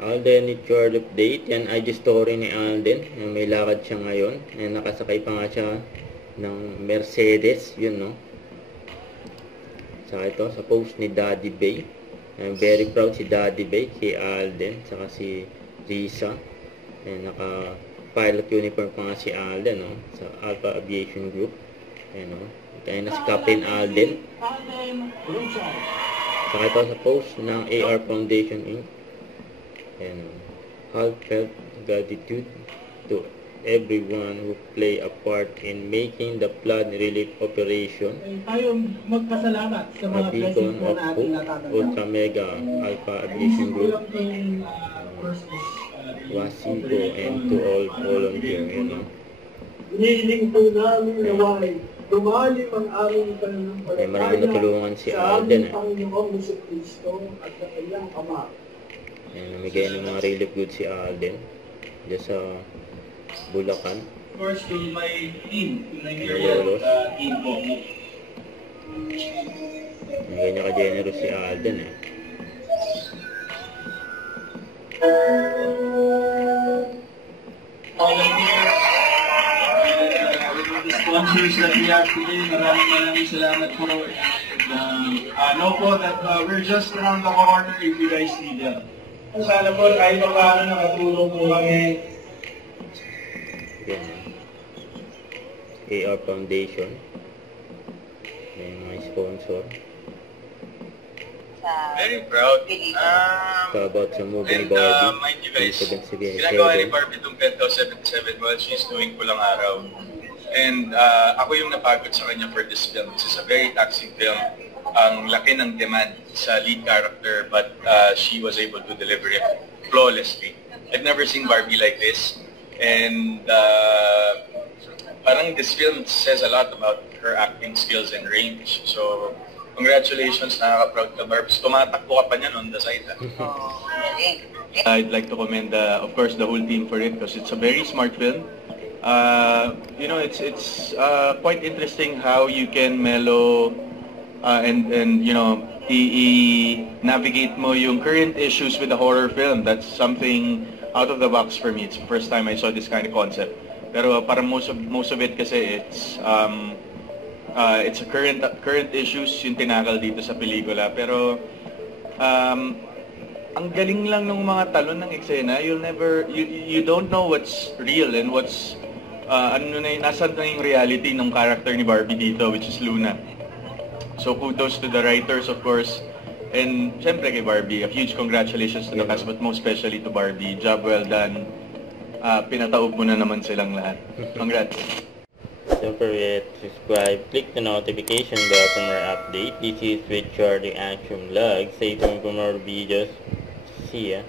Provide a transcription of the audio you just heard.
Alden ni Chord update. Yan IG story ni Alden. May lakad siya ngayon. Nakasakay pa nga siya ng Mercedes. Yun, no? Saka ito, sa post ni Daddy Bay. I'm very proud si Daddy Bay, si Alden, saka si Risa. Naka-pilot uniform pa nga si Alden, no? Sa Alpha Aviation Group. Ayan, no? Kaya na si Captain Alden. Saka ito sa post ng AR Foundation Inc. And heartfelt gratitude to everyone who play a part in making the flood relief operation tayo magpasalamat sa mga blessings na natin natatanggap. Ultra Mega Alpha Aviation Group, Wasico, and to all volunteers. Hinihiling po namin naway lumalim ang aming pananampalataya maraming natulungan si Alden. Panginoong Kristo at sa kanyang Ama. Namigay ng mga relief goods si Alden dyan sa Bulacan. Of course, to my team, to Nigerian team po. Namigay niya ka-generous si Alden The sponsors that we have today, maraming salamat po. Know po that we're just around the corner if you guys need help. Sana po kahit pa paano nakatulong po kami. AR Foundation. May mga sponsor. Very proud. About sa movie ni Barbie. Mind you guys, ginagawa ni Barbie itong Penthouse 77 while she's doing Pulang Araw. And ako yung napagod sa kanya for this film. This is a very taxing film. Ang laki ng demand sa lead character, but she was able to deliver it flawlessly. I've never seen Barbie like this. And parang this film says a lot about her acting skills and range. So, congratulations, nakaka-proud ka, Barbs. Tumatakbo ka pa niyan on the side. I'd like to commend, of course, the whole team for it because it's a very smart film. You know, it's quite interesting how you can mellow and you know, navigate mo yung current issues with a horror film. That's something out of the box for me. It's the first time I saw this kind of concept. Pero parang most of it kasi it's a current issues yung tinakal dito sa pelikula. Pero ang galing lang ng mga talon ng eksena. You don't know what's real and what's nasan na yung reality ng character ni Barbie dito, which is Luna. So kudos to the writers, of course, and syempre kay Barbie. A huge congratulations to the cast, but most especially to Barbie. Job well done. Pinataob mo na naman silang lahat. Congrats. Don't forget to subscribe, click the notification bell for more update. This is Richard the Action Vlog. Stay tuned for more videos. See ya.